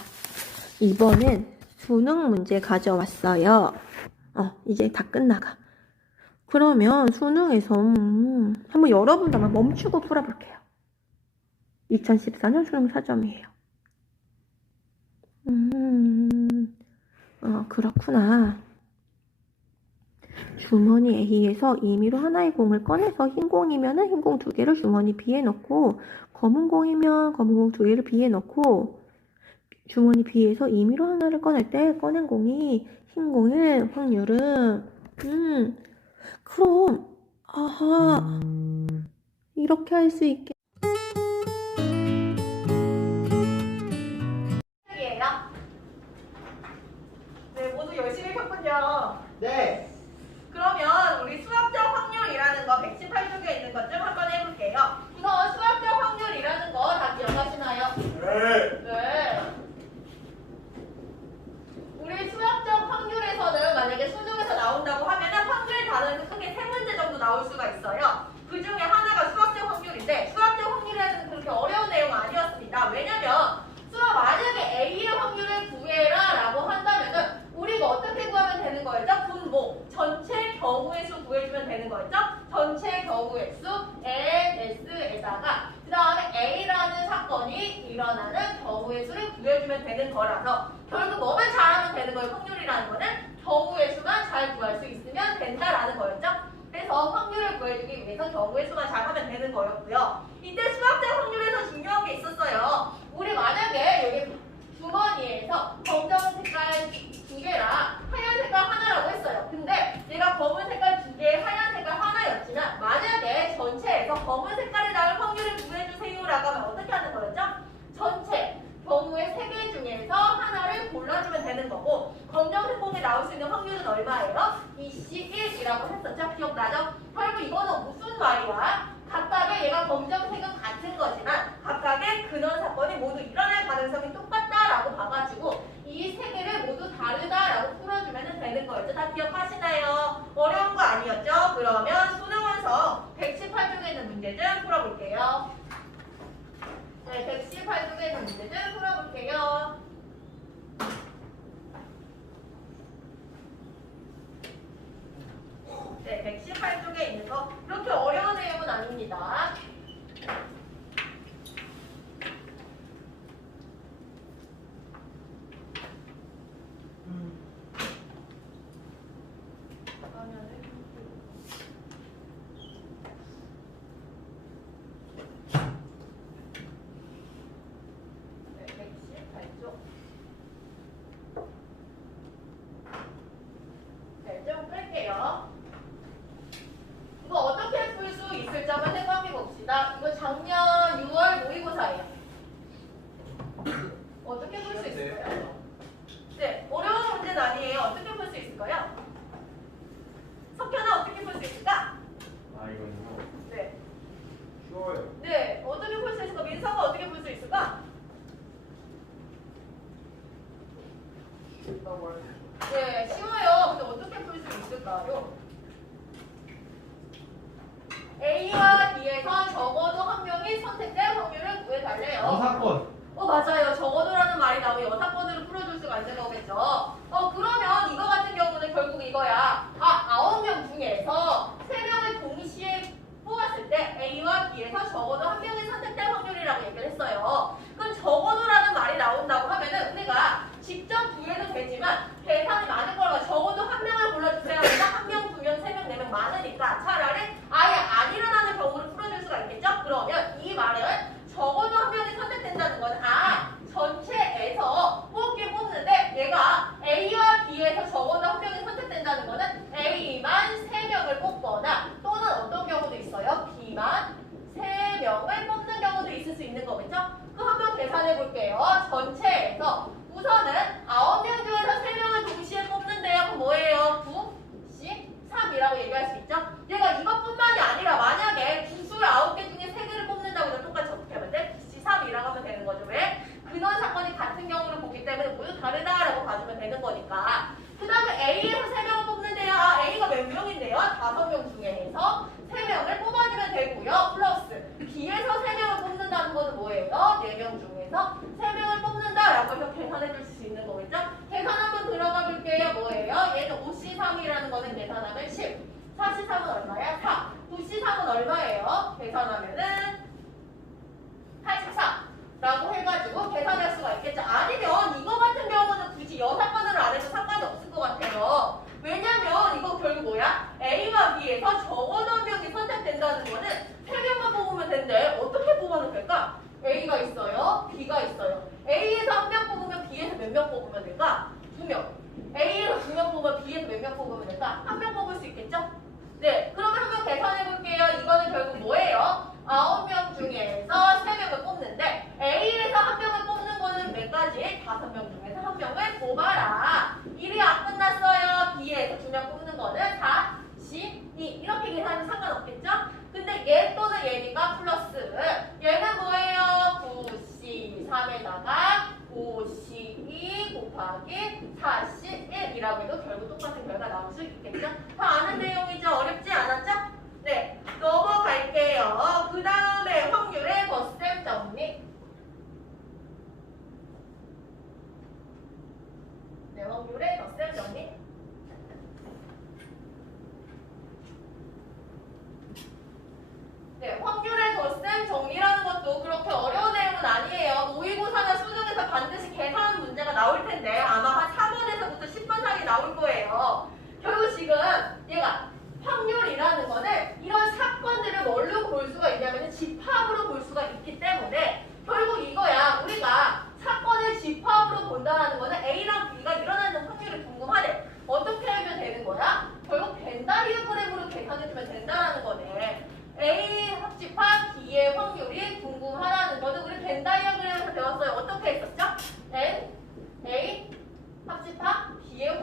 이번엔 수능 문제 가져왔어요. 이제 다 끝나가. 그러면 수능에서 한번 여러분도 한번 멈추고 풀어볼게요. 2014년 수능 4점이에요. 그렇구나. 주머니 A에서 임의로 하나의 공을 꺼내서 흰 공이면은 흰 공 2개를 주머니 B에 넣고 검은 공이면 검은 공 2개를 B에 넣고 주머니 B에서 임의로 하나를 꺼낼 때 꺼낸 공이 흰 공일 확률은 그럼 이렇게 할 수 있게 네, 모두 열심히 했군요. 네. 그러면 우리 수학적 확률이라는 거 118쪽에 있는 것 좀 한번 해볼게요. 우선 수학적 확률이라는 거 다 기억하시나요? 네. 네. 우리 수학적 확률에서는 만약에 수능에서 나온다고 하면은 확률 단어에서 크게 3문제 정도 나올 수가 있어요. 그 중에 하나가 수학적 확률인데 수학적 확률에는 그렇게 어려운 내용은 아니었습니다. 왜냐면 만약에 A의 확률을 구해라 라고 한다면은 우리가 어떻게 구하면 되는 거였죠? 분모, 전체 경우의 수 구해주면 되는 거였죠? 전체 경우의 수 NS에다가 그 다음에 A라는 사건이 일어나는 경우의 수를 구해주면 되는 거라서 결국 뭐만 잘하면 되는 거예요. 확률이라는 거는 경우의 수만 잘 구할 수 있으면 된다라는 거였죠? 그래서 확률을 구해주기 위해서 경우의 수만 잘하면 되는 거였고요. 이때 수학적 확률에서 중요한 게 있었어요. 우리 만약에 여기 주머니에서 검정 색깔 2개랑 하얀 색깔 하나라고 했어요. 근데 얘가 검은 색깔 2개, 하얀 색깔 하나였지만 만약에 전체에서 검은 색깔이 나올 확률을 구해주세요라고 하면 어떻게 하는 거였죠? 전체 경우의 3개 중에서 하나를 골라주면 되는 거고 검정색 공에 나올 수 있는 확률은 얼마예요? 21이라고 했었죠? 기억나죠? 결국 이거는 무슨 말이야? 각각의 얘가 검정색은 같은 거지만 각각의 근원 사건이 모두 일어날 가능성이 똑같다라고 봐가지고 이 3개를 모두 다르다라고 풀어주면 되는 거였죠. 다 기억하시나요? 어려운 거 아니었죠? 그러면 수능 원서 118쪽에 있는 문제 좀 풀어볼게요. 네, 118쪽에 있는 문제 좀 풀어볼게요. 갈게요. 네, 118쪽에 있는 거 그렇게 어려운 내용은 아닙니다. 네, 118쪽. 네, 좀 끌게요. 이거 어떻게 풀 수 있을지 한번 생각해 봅시다. 이거 작년 6월 모의고사예요. 어떻게 풀 수 있을까요? 네, 어려운 문제는 아니에요. 어떻게 풀 수 있을까요? 석현아 어떻게 풀 수 있을까? 아 이거는요. 네, 쉬워요. 네, 어떻게 풀 수 있을까? 민서가 어떻게 풀 수 있을까? 쉽다고 할수 있어. 네, 쉬워요. 근데 어떻게 풀 수 있을까요? A와 B에서 적어도 한 명이 선택될 확률을 구해달래요. 여사건. 맞아요. 적어도라는 말이 나오면 여사건으로 풀어줄 수가 있는 거겠죠. 그러면 이거 같은 경우는 결국 이거야. 9명 중에서 3명을 동시에 뽑았을 때 A와 B에서 적어도 한 명이 선택될 확률이라고 얘기를 했어요. 그럼 적어도라는 말이 나온다고 하면은 우리가 직접 구해도 되지만 계산이 많을 거라고 적어도 한 명을 골라주세요. 그러니까 1명, 2명, 3명, 4명 많으니까 차라리 아예 안 일어나는 경우를 풀어줄 수가 있겠죠? 그러면 이 말은 적어도 한 명이 선택된다는 건 전체에서 뽑는데 얘가 A와 B에서 적어도 한 명이 선택된다는 거는 A만 3명을 뽑거나 또는 어떤 경우도 있어요. B만 3명을 뽑는 경우도 있을 수 있는 거겠죠? 그럼 한번 계산해 볼게요. 전체에서 우선은 9명 중에서 3명을 동시에 뽑는데요. 그럼 뭐예요? 9씩 3이라고 얘기할 수 있죠? 얘가 이것뿐만이 아니라 만약에 구수를 9개 중에 3개를 뽑는다고 해서 똑같이 어떻게 하면 돼? 9씩 3이라고 하면 되는 거죠. 왜? 근원 사건이 같은 경우를 보기 때문에 모두 다르다라고 봐주면 되는 거니까. 그 다음에 A에서 3명을 뽑는데요. A가 몇 명인데요? 5명 중에서 3명을 뽑아주면 되고요. 플러스 B에서 3명을 뽑는다는 것은 뭐예요? 4명 중에서 3명을 뽑는다라고 해서 계산해 줄 수 있는 거겠죠? 계산 한번 들어가 볼게요. 뭐예요? 얘는 5C3이라는 거는 계산하면 10. 4C3은 얼마야? 4. 9C3은 얼마예요? 계산하면은 84라고 해가지고 계산할 수가 있겠죠. 아니면 이거 같은 경우는 굳이 여사건으로 안 해도 상관이 없을 것 같아요. 왜냐면 이거 결국 뭐야? A와 B에서 적어도 한 명이 선택된다는 거는 3명만 뽑으면 된대. 어떻게 뽑아도 될까? A가 있어요. B가 있어요. A에서 한 명 뽑으면 B에서 몇 명 뽑으면 될까? 2명. A에서 2명 뽑으면 B에서 몇 명 뽑으면 될까? 1명 뽑을 수 있겠죠? 네. 그러면 한번 계산해 볼게요. 이거는 결국 뭐예요? 9명 중에서 3명을 뽑는데 A에서 한 명을 뽑는 거는 몇 가지? 5명 중에서 한 명을 뽑아라. 1이 안 끝났어요. B에서 2명 뽑는 거는 4, 12 이렇게 계산이 상관없겠죠? 근데 얘 또는 얘니까 플러스 얘는 뭐예요? 9C3에다가 5C2 곱하기 4C1이라고 해도 결국 똑같은 결과 나올 수 있겠죠? 다 아는 내용이죠? 어렵지 않았죠? 네, 넘어갈게요. 그 다음에 확률의 덧셈 정리. 네, 확률의 덧셈 정리. 네, 확률의 덧셈 정리라는 것도 그렇게 어려운 내용은 아니에요. 모의고사나 수능에서 반드시 계산 문제가 나올 텐데 아마 한 4번에서부터 10번 사이에 나올 거예요. 결국 지금 얘가 확률이라는 거는 이런 사건들을 뭘로 볼 수가 있냐면 집합으로 볼 수가 있기 때문에 결국 이거야. 우리가 사건을 집합으로 본다는 거는 A랑 B가 일어나는 확률이 궁금하네. 어떻게 하면 되는 거야? 결국 벤 다이어그램으로 계산해주면 된다는 거네. A 합집합 B의 확률이 궁금하다는 거는 우리 벤 다이어그램에서 배웠어요. 어떻게 했었죠? N, A 합집합 B의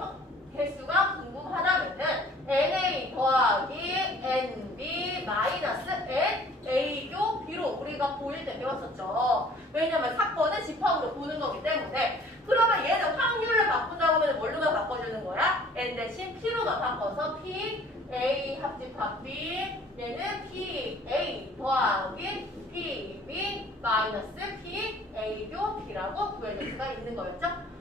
개수가 궁금하다면은 NA 더하기 NB 마이너스 NA교 B로 우리가 보일 때 배웠었죠. 왜냐면 사건은 집합으로 보는 거기 때문에. 그러면 얘는 확률을 바꾼다고 하면 뭘로만 바꿔주는 거야? N 대신 P로만 바꿔서 P, A 합집합 B 얘는 P A 더하기 P B 마이너스 P A교 B라고 구해줄 수가 있는 거였죠?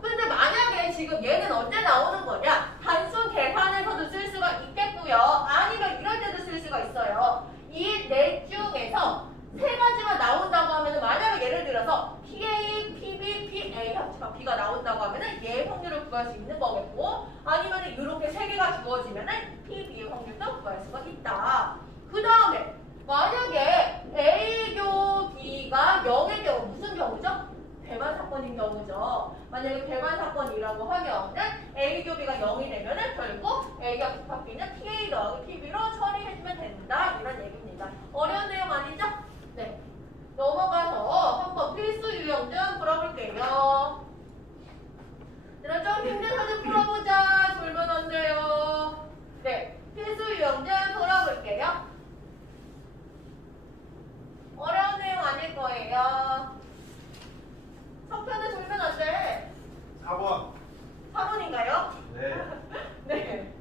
근데 만약에 지금 얘는 언제 나오는 거냐? 단순 계산에서도 쓸 수가 있겠고요. 아니면 이럴 때도 쓸 수가 있어요. 이 넷 중에서 세 가지만 나온다고 하면은 만약에 예를 들어서 PA, PB, PA 합집합 B가 나온다고 하면은 얘 확률을 구할 수 있는 거겠고 아니면은 이렇게 세 개가 주어지면은 PB의 확률도 구할 수가 있다. 그 다음에 만약에 A교 B가 0의 경우 무슨 경우죠? 배만 사건인 경우죠. 만약에 배만 사건이라고 하면은 A교 B가 0이 되면은 결국 A가 집합 B는 PA 더하기 PB로 처리해주면 된다. 이런 얘기입니다. 어려운 내용 아니죠? 네. 넘어가서 한번 필수 유형 좀 풀어볼게요. 얘들아 좀 힘든 사진 풀어보자. 졸면 안 돼요. 네. 필수 유형 좀 풀어볼게요. 어려운 내용 아닐 거예요. 석편은 졸면 안 돼. 4번. 4번인가요? 네. 네.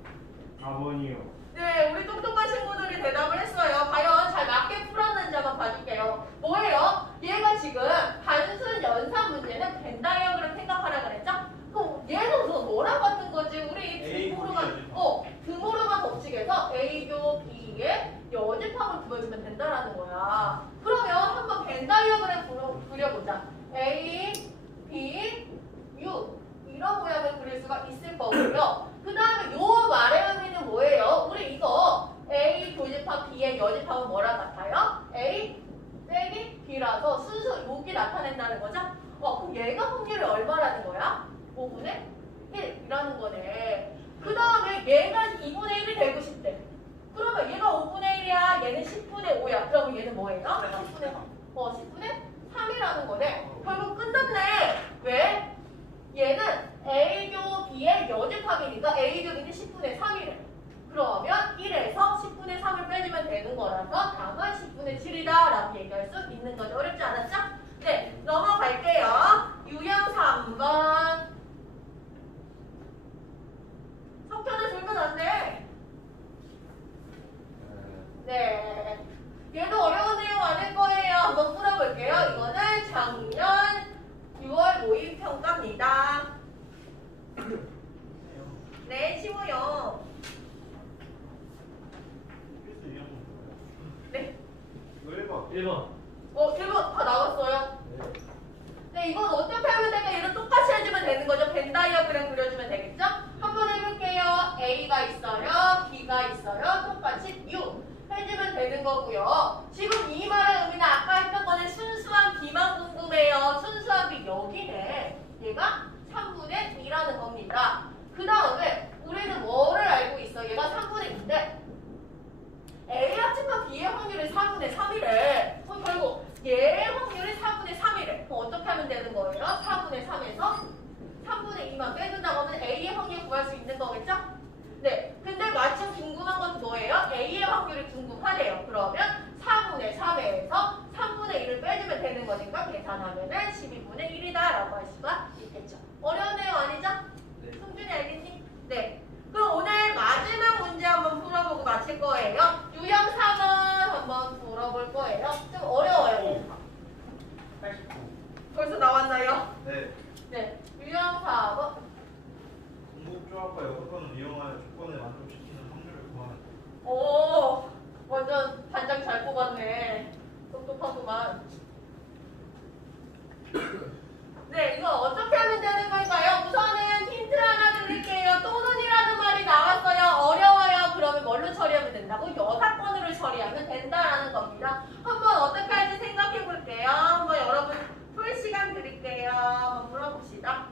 4번이요. 네, 우리 똑똑한 친구들이 대답을 했어요. 과연 잘 맞게 풀었는지 한번 봐줄게요. 뭐예요? 얘가 지금 단순 연산 문제는 벤 다이어그램 생각하라 그랬죠? 그럼 얘는 뭐랑 같은 거지? 우리 드모르간 법칙에서 A교 B의 여집합을 구해주면 된다라는 거야. 그러면 한번 벤 다이어그램 그려보자. A, B, U 이런 모양을 그릴 수가 있을 거고요. 그 다음에 요 말의 의미는 뭐예요? 우리 이거 A 교집합 B의 여집합은 뭐랑 같아요? A 빼기 B라서 순수 여기 나타낸다는 거죠? 그럼 얘가 확률이 얼마라는 거야? 5분의 1이라는 거네. 그 다음에 얘가 2분의 1이 되고 싶대. 그러면 얘가 5분의 1이야. 얘는 10분의 5야. 그러면 얘는 뭐예요? 10분의 3이라는 거네. 결국 끝났네. 왜? 얘는 A교 B의 여집합이니까 A교 B는 10분의 3이래. 그러면 1에서 10분의 3을 빼주면 되는 거라서 답은 10분의 7이다 라고 얘기할 수 있는 거죠. 어렵지 않았죠? 네, 넘어갈게요. 유형 3번. 석편을 줄면 안 돼. 네. 얘도 어려운 내용 아닐 거예요. 한번 풀어볼게요. 이거는 작년 6월 모의 평가입니다. 네, 쉬워요. 필수 유형은 뭐예요? 네. 이거 1번. 1번. 1번 다 나왔어요. 네. 네, 이건 어떻게 하면 될까? 얘를 똑같이 해주면 되는 거죠. 벤 다이어그램 그려주면 되겠죠? 한번 해볼게요. A가 있어요. B가 있어요. 똑같이 U 해주면 되는 거고요. 지금 이 말의 의미는 아까 했던 거는 순수한 B만 궁금해요. 순수한 B 여기네. 얘가 3분의 2라는 겁니다. 그 다음에 우리는 뭐를 알고 있어? 얘가 3분의 2인데 A 합집합 B의 확률이 4분의 3이래. 그럼 결국 얘의 확률이 4분의 3이래. 그럼 어떻게 하면 되는 거예요? 4분의 3에서 3분의 2만 빼준다고 하면 A의 확률 구할 수 있는 거겠죠? 네. 근데 마침 궁금한 건 뭐예요? A의 확률이 궁금하대요. 그러면 4분의 3에서 3분의 1을 빼주면 되는 거니까 계산하면은 12분의 1이다 라고 할 수가 있겠죠. 어려운 내용 아니죠? 네. 성준이 알겠니? 네. 그럼 오늘 마지막 문제 한번 풀어보고 마칠 거예요. 유형 3번 한번 풀어볼 거예요. 좀 어려워요. 89. 벌써 나왔나요? 네. 네. 유형 4번. 공급조합과 여건을 이용하여 조건을 만족시키는 확률을 구하는. 오, 완전 반장 잘 뽑았네. 똑똑하구만. 네, 이거 어떻게 하면 되는 걸까요? 우선은 힌트 하나 드릴게요. 또는이라는 말이 나왔어요. 어려워요. 그러면 뭘로 처리하면 된다고? 여사건으로 처리하면 된다라는 겁니다. 한번 어떻게 할지 생각해 볼게요. 한번 여러분 풀 시간 드릴게요. 한번 물어봅시다.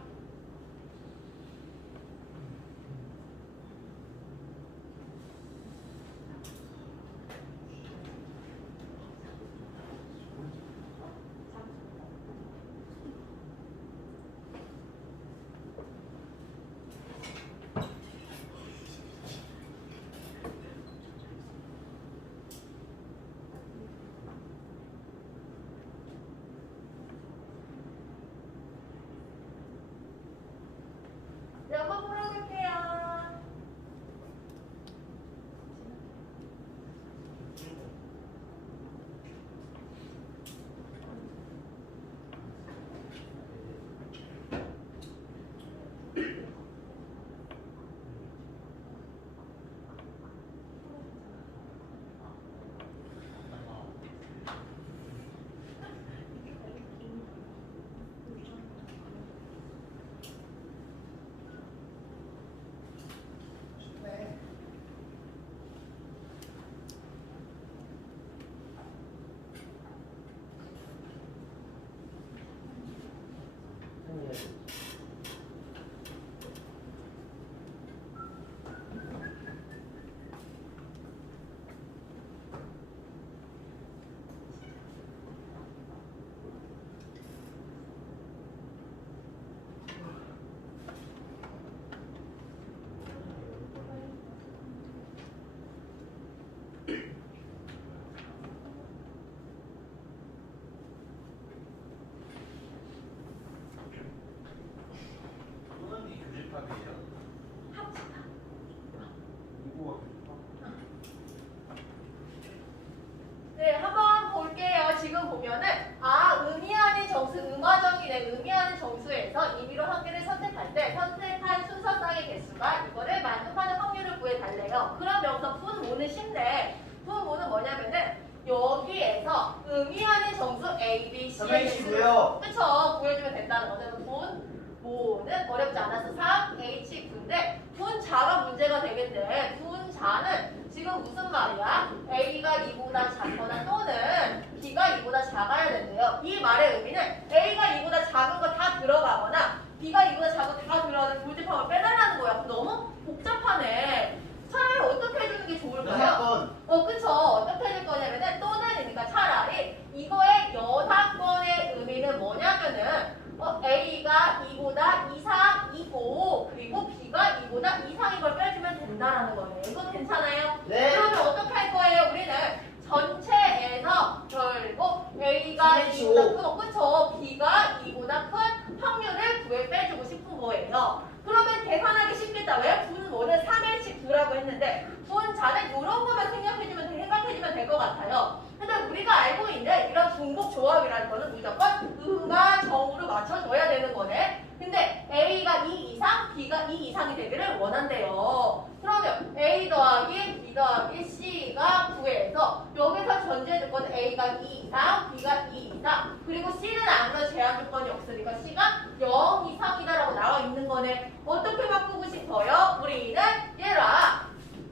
A야? 합치다. 이거가 계속 네, 한번 볼게요. 지금 보면은 의미하는 정수, 음화정이네. 의미하는 정수에서 임의로 한 개를 선택할 때 선택한 순서 쌍의 개수가 이거를 만족하는 확률을 구해달래요. 그럼 여기서 분모는 쉽네. 분모는 뭐냐면은 여기에서 의미하는 정수 A, B, C의 개수를 그쵸? 구해주면 된다는 거죠. 분모는 어렵지 않아서 3H9인데 분자가 문제가 되겠네. 분자는 지금 무슨 말이야? A가 2보다 작거나 또는 B가 2보다 작아야 된대요. 이 말의 의미는 A가 2보다 작은 거 다 들어가거나 B가 2보다 작은 거 다 들어가는 고집함을 빼달라는 거야. 너무 복잡하네. 차라리 어떻게 해주는 게 좋을까요? 그쵸. 어떻게 해줄 거냐면은 또는이니까 차라리 이거의 여사건의 의미는 뭐냐면은 A가 2보다 이상이고 그리고 B가 2보다 이상인 걸 빼주면 된다라는 거예요. 이거 괜찮아요? 네. 그러면 어떻게 할 거예요? 우리는 전체에서 결국 A가 2보다 크고 그쵸? B가 2보다 큰 확률을 구해 빼주고 싶은 거예요. 그러면 계산하기 쉽겠다. 왜? 분모는 3일씩 두라고 했는데 분자는 이런 거만 생각해주면 될 것 같아요. 근데 우리가 알고 있는 이런 중복 조합이라는 거는 무조건 음과 정으로 맞춰줘야 되는 거네. 근데 A가 2 이상, B가 2 이상이 되기를 원한대요. 그러면 A 더하기 B 더하기 C가 9에서 여기서 전제 조건은 A가 2 이상, B가 2 이상 그리고 C는 아무런 제한 조건이 없으니까 C가 0 이상이다라고 나와 있는 거네. 어떻게 바꾸고 싶어요? 우리는 얘라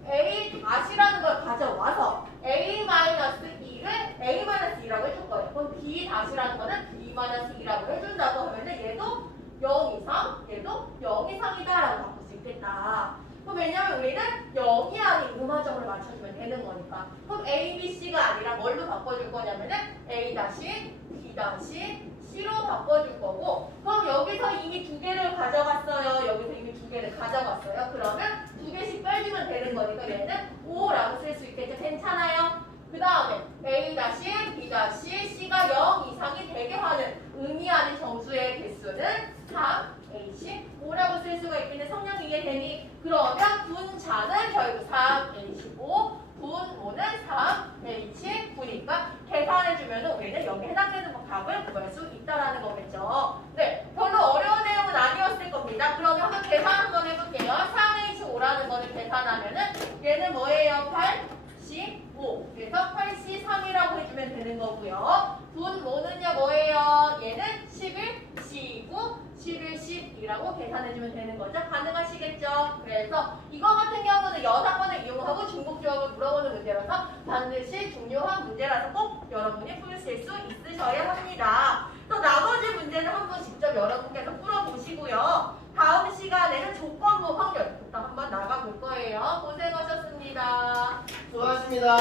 A 다시라는 걸 가져와서 A-2를 A-2라고 해줄 거예요. 그럼 B 다시라는 거는 B-2라고 해준다고 하면은 얘도 0 이상, 얘도 0 이상이다라고 바꿀 수 있겠다. 그럼 왜냐면 우리는 0이 아닌 음화정을 맞춰주면 되는 거니까. 그럼 A, B, C가 아니라 뭘로 바꿔줄 거냐면은 A 다시, B 다시, C로 바꿔줄 거고 그럼 여기서 이미 2개를 가져갔어요. 여기서 이미 2개를 가져갔어요. 그러면 2개씩 빼주면 되는 거니까 얘는 5라고 쓸 수 있겠죠. 괜찮아요? 그 다음에 A 다시, B 다시, C가 0 이상이 되게 하는 의미하는 정수의 개수는 3H5라고 쓸 수가 있겠네. 성령 이해되니? 그러면 분자는 결국 3H5 분모는 3H9니까 계산해주면 우리는 여기에 해당되는 값을 구할 수 있다라는 거겠죠. 네, 별로 어려운 내용은 아니었을 겁니다. 그러면 한번 계산 한번 해볼게요. 3H5라는 거를 계산하면은 얘는 뭐예요? 85. 그래서 83이라고 해주면 되는 거고요. 분모는요 뭐예요? 얘는 11, 19, 11, 12라고 계산해주면 되는 거죠. 가능하시겠죠? 그래서 이거 같은 경우는 여사건을 이용하고 중복조합을 물어보는 문제라서 반드시 중요한 문제라서 꼭 여러분이 풀으실 수 있으셔야 합니다. 또 나머지 문제는 한번 직접 여러분께서 풀어보시고요. 다음 시간에는 조건부 확률부터 한번 나가볼 거예요. 고생하셨습니다. 수고하셨습니다.